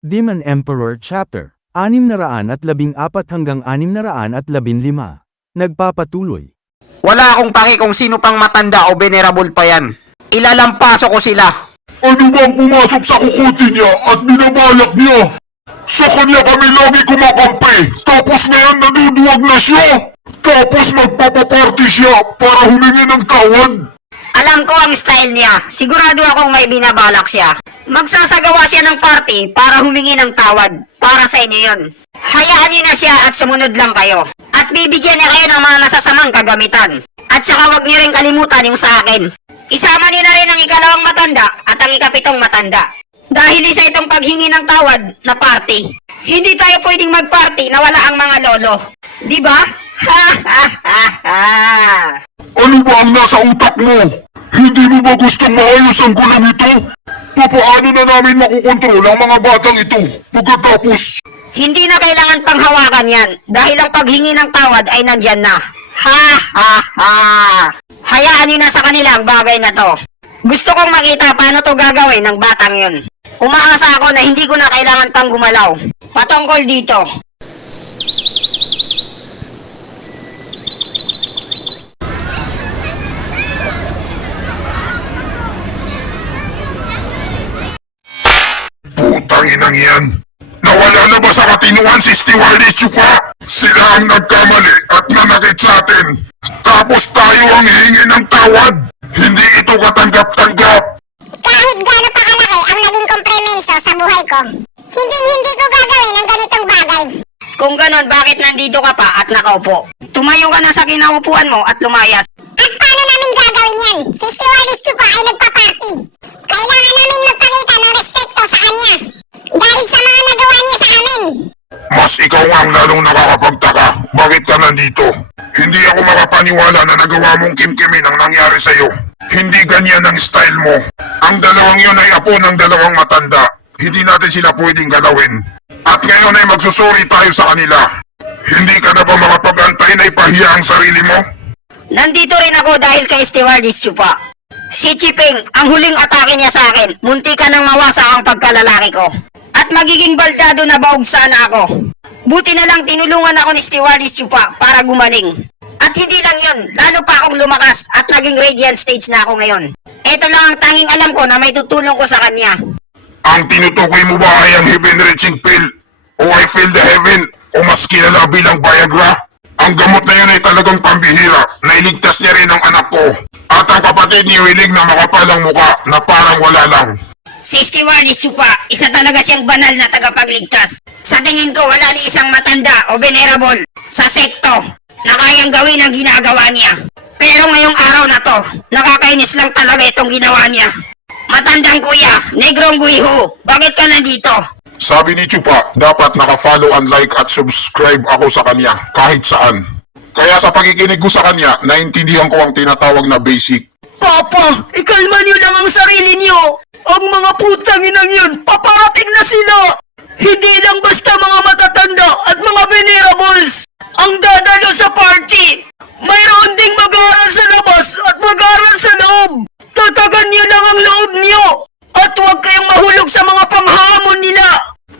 Demon Emperor Chapter 614 hanggang 615. Nagpapatuloy. Wala akong paki kung sino pang matanda o venerable pa yan. Ilalampaso ko sila. Ano bang pumasok sa kukuti niya at binabalak niya? Sa kanya kami lagi kumakampi, tapos ngayon naduduwag na siya. Tapos magpapaparty siya para humingi ng tawad. Alam ko ang style niya. Sigurado akong may binabalak siya. Magsasagawa siya ng party para humingi ng tawad. Para sa inyo yun. Hayaan niyo na siya at sumunod lang kayo. At bibigyan niya kayo ng mga nasasamang kagamitan. At saka huwag niyo rin kalimutan yung sa akin. Isama niyo na rin ang ikalawang matanda at ang ikapitong matanda. Dahil isa itong paghingi ng tawad na party. Hindi tayo pwedeng mag-party na wala ang mga lolo. Di ba? Ha ha ha ha! Ano ba ang nasa utak mo? Hindi mo ba gustong maayos ang gulong ito? Papaano na namin makukontrol ang mga batang ito pagkatapos? Hindi na kailangan pang hawakan yan dahil ang paghingi ng tawad ay nandyan na. Ha ha ha! Hayaan niyo na sa kanila ang bagay na to. Gusto kong makita paano to gagawin ng batang yun. Umaasa ako na hindi ko na kailangan pang gumalaw. Patungkol dito. Putang inang yan! Nawala na ba sa katinuan si Stewardess Chupa? Sila ang nagkamali at nanakit sa atin. Tapos tayo ang hihingi ng tawad. Hindi ito katanggap-tanggap. Kahit gaano pa kalaki ang naging kompremenso sa buhay ko, hindi ko gagawin ang ganitong bagay. Kung ganon, bakit nandito ka pa at nakaupo? Tumayo ka na sa kinaupuan mo at lumayas. At paano namin gagawin yan? Si Stewardess Chupa ay nagpa-party. Kailangan namin magpakita ng respeto sa kanya. Dahil sa mga nagawa niya sa amin. Mas ikaw ang lalong nakakapagtaka. Bakit ka nandito? Hindi ako makapaniwala na nagawa mong kimkimin ang nangyari sa'yo. Hindi ganyan ang style mo. Ang dalawang yun ay apo ng dalawang matanda. Hindi natin sila pwedeng galawin. At ngayon ay magsusuri tayo sa kanila. Hindi ka na ba makapag-antay na ipahiya ang sarili mo? Nandito rin ako dahil kay Stewardess Chupa. Si Chiping, ang huling atake niya sa akin, munti ka nang mawasak ang pagkalalaki ko. At magiging baldado na baog sana ako. Buti na lang tinulungan ako ni Stewardess Chupa para gumaling. At hindi lang yun, lalo pa akong lumakas at naging radiant stage na ako ngayon. Ito lang ang tanging alam ko na may tutulong ko sa kanya. Ang tinutukoy mo ba ay ang heaven-reaching pill? O I feel the heaven? O mas kilala bilang Viagra? Ang gamot na yun ay talagang pambihira. Nailigtas niya rin ang anak ko. At ang kapatid ni Willing na makapalang muka na parang wala lang. Si Stewardess Chupa, isa talaga siyang banal na tagapagligtas. Sa tingin ko, wala ni isang matanda o venerable sa sekto na kayang gawin ang ginagawa niya. Pero ngayong araw na to, nakakainis lang talaga itong ginawa niya. Matandang kuya, negrong guiho, bakit ka nandito? Sabi ni Chupa, dapat naka-follow and like at subscribe ako sa kanya kahit saan. Kaya sa pakikinig ko sa kanya, naintindihan ko ang tinatawag na basic. Papa, ikalma niyo lang ang sarili niyo. Ang mga putang inang yun, paparating na sila. Hindi lang basta mga matatanda at mga venerables ang dadalo sa party. Mayroon ding mag-aaral sa labas at mag-aaral sa loob. Tatagan niyo lang ang loob niyo. At huwag kayong mahulog sa mga panghamon nila.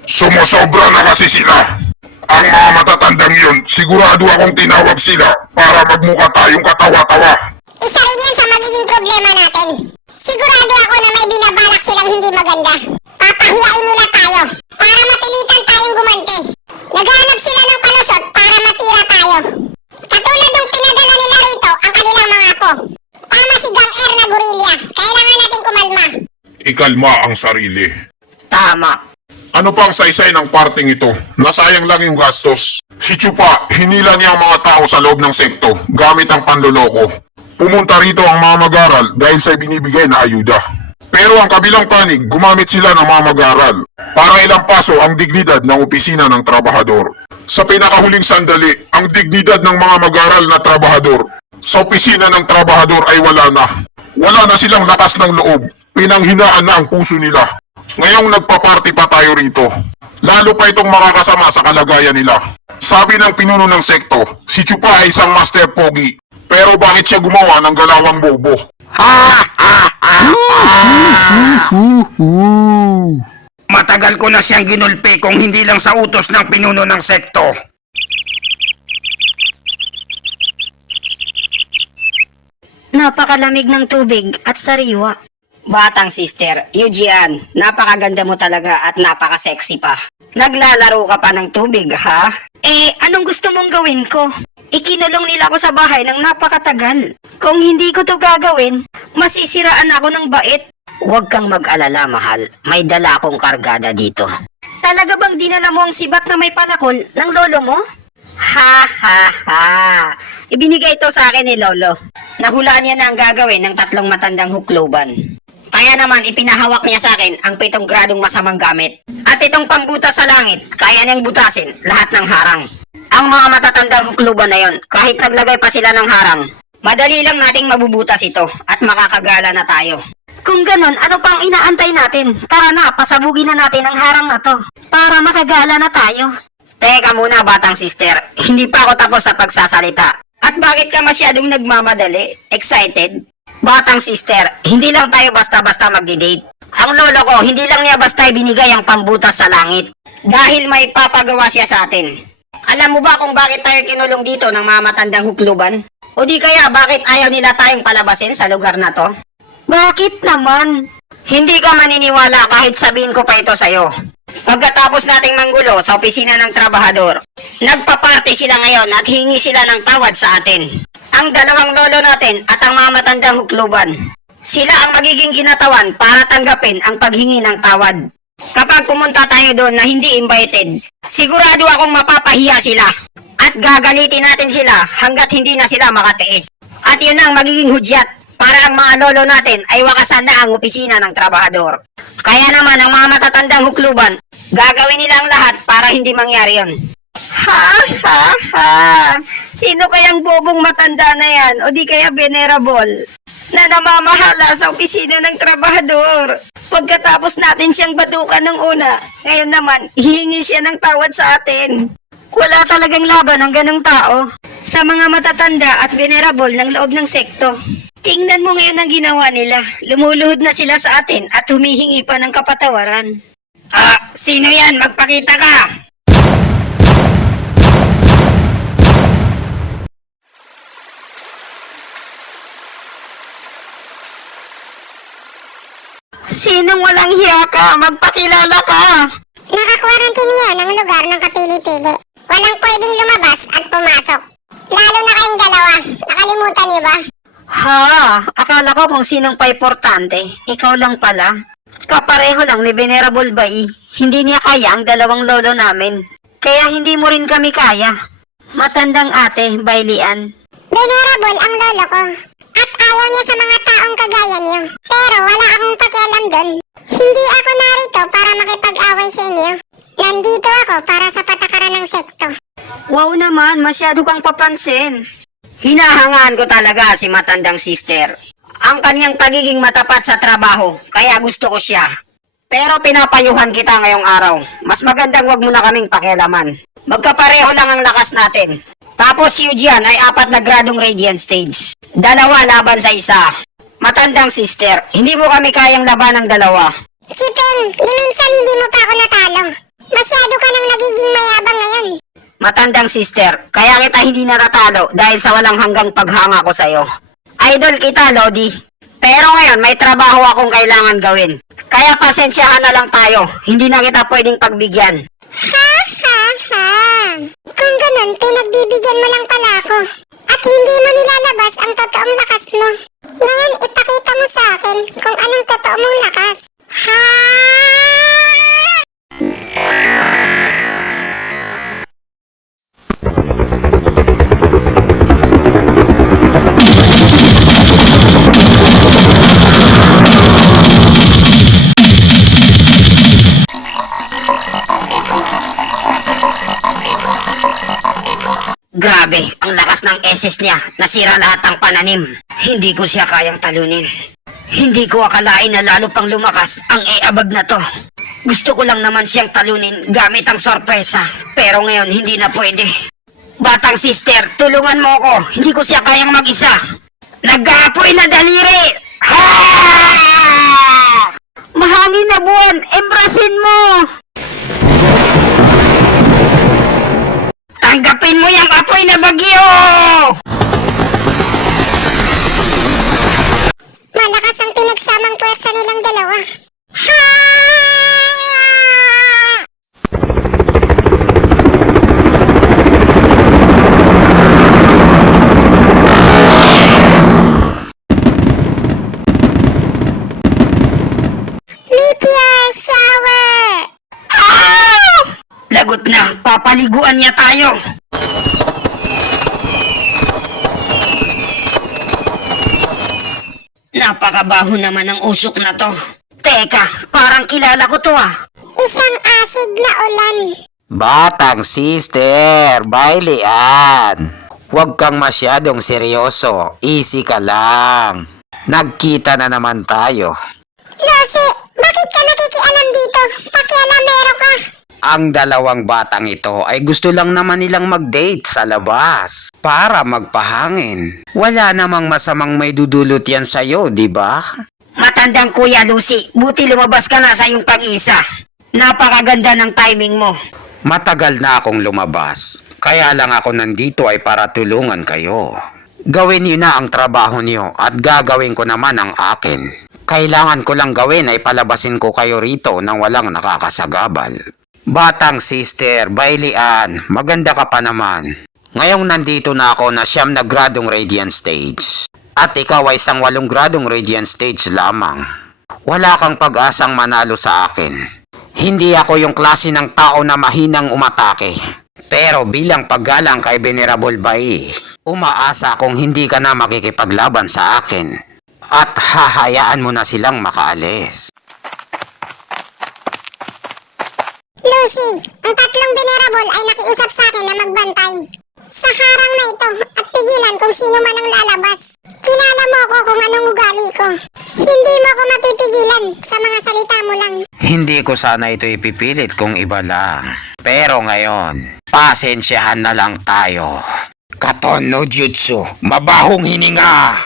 Sumusobra na kasi sila. Ang mga matatandang yun, sigurado akong tinawag sila para magmukha tayong katawa-tawa. Isa rin yan sa magiging problema natin. Sigurado ako na may binabalak silang hindi maganda. Papahiyain nila tayo para mapilitan tayong gumanti. Naghahanap sila ng palusot para matira tayo. Katulad ng pinadala nila rito ang kanilang mga apo. Tama si Gang Air na gorilla. Kailangan natin kumalma. Ikalma ang sarili. Tama. Ano pang saysay ng parting ito? Nasayang lang yung gastos. Si Chupa, hinila niya ang mga tao sa loob ng sekto gamit ang panloloko. Pumunta rito ang mga mag-aral dahil sa binibigay na ayuda. Pero ang kabilang panig, gumamit sila ng mga mag-aral para ilampaso ang dignidad ng opisina ng trabahador. Sa pinakahuling sandali, ang dignidad ng mga mag-aral na trabahador sa opisina ng trabahador ay wala na. Wala na silang lakas ng loob. Pinanghinaan na ang puso nila. Ngayong nagpaparty pa tayo rito. Lalo pa itong makakasama sa kalagayan nila. Sabi ng pinuno ng sekto, si Chupa ay isang master pogi. Pero bakit siya gumawa ng galawang bobo? Ha ha ha ha! Matagal ko na siyang ginulpi kung hindi lang sa utos ng pinuno ng sekto. Napakalamig ng tubig at sariwa. Batang sister, Eugene, napakaganda mo talaga at napaka-sexy pa. Naglalaro ka pa ng tubig, ha? Anong gusto mong gawin ko? Ikinulong nila ako sa bahay ng napakatagal. Kung hindi ko to gagawin, masisiraan ako ng bait. Huwag kang mag-alala, mahal. May dala akong kargada dito. Talaga bang dinala mo ang sibat na may palakol ng lolo mo? Ha ha ha! Ibinigay ito sa akin ni Lolo. Nahulaan niya na ang gagawin ng 3 matandang hukloban. Kaya naman ipinahawak niya sa akin ang 7 gradong masamang gamit. At itong pambutas sa langit, kaya niyang butasin lahat ng harang. Ang mga matatandang hukloban na yon, kahit naglagay pa sila ng harang, madali lang nating mabubutas ito at makakagala na tayo. Kung ganon, ano pang inaantay natin? Tara na, pasabugin na natin ang harang na to para makagala na tayo. Teka muna, batang sister. Hindi pa ako tapos sa pagsasalita. At bakit ka masyadong nagmamadali? Excited? Batang sister, hindi lang tayo basta-basta magdi-date. Ang lolo ko, hindi lang niya basta ibinigay ang pambutas sa langit. Dahil may papagawa siya sa atin. Alam mo ba kung bakit tayo kinulong dito ng mga matandang hukluban? O di kaya bakit ayaw nila tayong palabasin sa lugar na to? Bakit naman? Hindi ka maniniwala kahit sabihin ko pa ito sa'yo. Pagkatapos nating manggulo sa opisina ng trabahador, nagpa-party sila ngayon at hingi sila ng tawad sa atin. Ang 2 lolo natin at ang mga matandang hukluban. Sila ang magiging ginatawan para tanggapin ang paghingi ng tawad. Kapag pumunta tayo doon na hindi invited, sigurado akong mapapahiya sila. At gagalitin natin sila hanggat hindi na sila makatiis. At yun ang magiging hudyat para ang mga lolo natin ay wakasan na ang opisina ng trabahador. Kaya naman ang mga matatandang hukluban, gagawin nila ang lahat para hindi mangyari yon. Ha ha ha! Sino kayang bobong matanda na yan o di kaya venerable na namamahala sa opisina ng trabahador? Pagkatapos natin siyang badukan ng una, ngayon naman hihingi siya ng tawad sa atin. Wala talagang laban ng ganong tao sa mga matatanda at venerable ng loob ng sekto. Tingnan mo ngayon ang ginawa nila. Lumuluhod na sila sa atin at humihingi pa ng kapatawaran. Sino yan? Magpakita ka! Sinong walang hiya ka? Magpakilala ka! Naka-quarantine ngayon ang lugar ng kapili-pili. Walang pwedeng lumabas at pumasok. Lalo na kayong dalawa. Nakalimutan niyo ba? Ha, akala ko kung sinong pa importante. Ikaw lang pala. Kapareho lang ni Venerable Bai. Hindi niya kaya ang 2 lolo namin. Kaya hindi mo rin kami kaya. Matandang ate, Bailian. Venerable ang lolo ko. At ayaw niya sa mga taong kagaya niyo. Pero wala akong pakialam doon. Hindi ako narito para makipag-away sa inyo. Nandito ako para sa patakaran ng sekto. Wow naman, masyado kang papansin. Hinahangaan ko talaga si matandang sister. Ang kaniyang pagiging matapat sa trabaho, kaya gusto ko siya. Pero pinapayuhan kita ngayong araw. Mas magandang wag mo na kaming pakialaman. Magkapareho lang ang lakas natin. Tapos si Eugene ay 4 na gradong radiant stage. 2 laban sa 1. Matandang sister, hindi mo kami kayang laban ng 2. Chipeng, ni minsan hindi mo pa ako natalo. Masyado ka nang nagiging mayabang ngayon. Matandang sister, kaya kita hindi natatalo dahil sa walang hanggang paghanga ko sa'yo. Idol kita, Lodi. Pero ngayon may trabaho akong kailangan gawin. Kaya pasensyahan na lang tayo, hindi na kita pwedeng pagbigyan. Ha ha ha! Kung ganun, pinagbibigyan mo lang pala ako. At hindi mo nilalabas ang totoong lakas mo. Ngayon, ipakita mo sa akin kung anong totoo mong lakas. Ha! Grabe, ang lakas ng SS niya. Nasira lahat ang pananim. Hindi ko siya kayang talunin. Hindi ko akalain na lalo pang lumakas ang e-abag na to. Gusto ko lang naman siyang talunin gamit ang sorpresa. Pero ngayon hindi na pwede. Batang sister, tulungan mo ako. Hindi ko siya kayang mag-isa. Nag-aapoy na daliri! Ha! Mahangin na buwan, embrasin mo! Tanggapin mo yung apoy na bagyo! Malakas ang pinagsamang puwersa nilang dalawa. Ha! Meteor shower! Lagot na, papaliguan niya tayo. Napakabaho naman ang usok na to. Teka, parang kilala ko to ah. Isang asid na ulan. Batang sister, Bailian. Huwag kang masyadong seryoso. Easy ka lang. Nagkita na naman tayo. Lucy, bakit ka nakikialam dito? Pakialamero ka. Ang dalawang batang ito ay gusto lang naman nilang mag-date sa labas para magpahangin. Wala namang masamang may dudulot yan sa'yo, di ba? Matandang Kuya Lucy, buti lumabas ka na sa iyong pag-isa. Napakaganda ng timing mo. Matagal na akong lumabas. Kaya lang ako nandito ay para tulungan kayo. Gawin niyo na ang trabaho niyo at gagawin ko naman ang akin. Kailangan ko lang gawin ay palabasin ko kayo rito nang walang nakakasagabal. Batang sister, Bailian, maganda ka pa naman. Ngayong nandito na ako na siyam na gradong Radiant Stage. At ikaw ay isang 8 gradong Radiant Stage lamang. Wala kang pag-asang manalo sa akin. Hindi ako yung klase ng tao na mahinang umatake. Pero bilang paggalang kay Venerable Bai, umaasa akong hindi ka na makikipaglaban sa akin. At hahayaan mo na silang makaalis. Lucy, ang tatlong venerable ay nakiusap sa akin na magbantay. Sa harang na ito at pigilan kung sino man ang lalabas. Kilala mo ko kung anong ugali ko. Hindi mo ako mapipigilan sa mga salita mo lang. Hindi ko sana ito ipipilit kung iba lang. Pero ngayon, pasensyahan na lang tayo. Katon no Jutsu, mabahong hininga!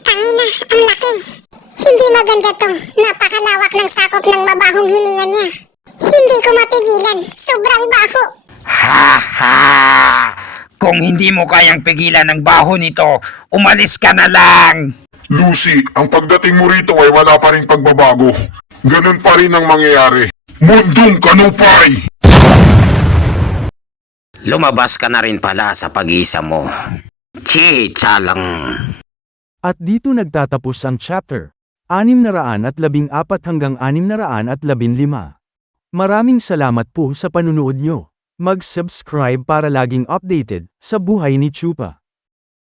Tangina, ang laki. Hindi maganda to. Napakalawak ng sakop ng mabahong hininga niya. Hindi ko mapigilan. Sobrang baho. Ha ha! Kung hindi mo kayang pigilan ang baho nito, umalis ka na lang! Lucy, ang pagdating mo rito ay wala pa rin pagbabago. Ganun pa rin ang mangyayari. Mundong kanupay! Lumabas ka na rin pala sa pag-isa mo. Chicha lang. At dito nagtatapos ang chapter 614 hanggang 615. Maraming salamat po sa panunood nyo. Mag-subscribe para laging updated sa buhay ni Chupa.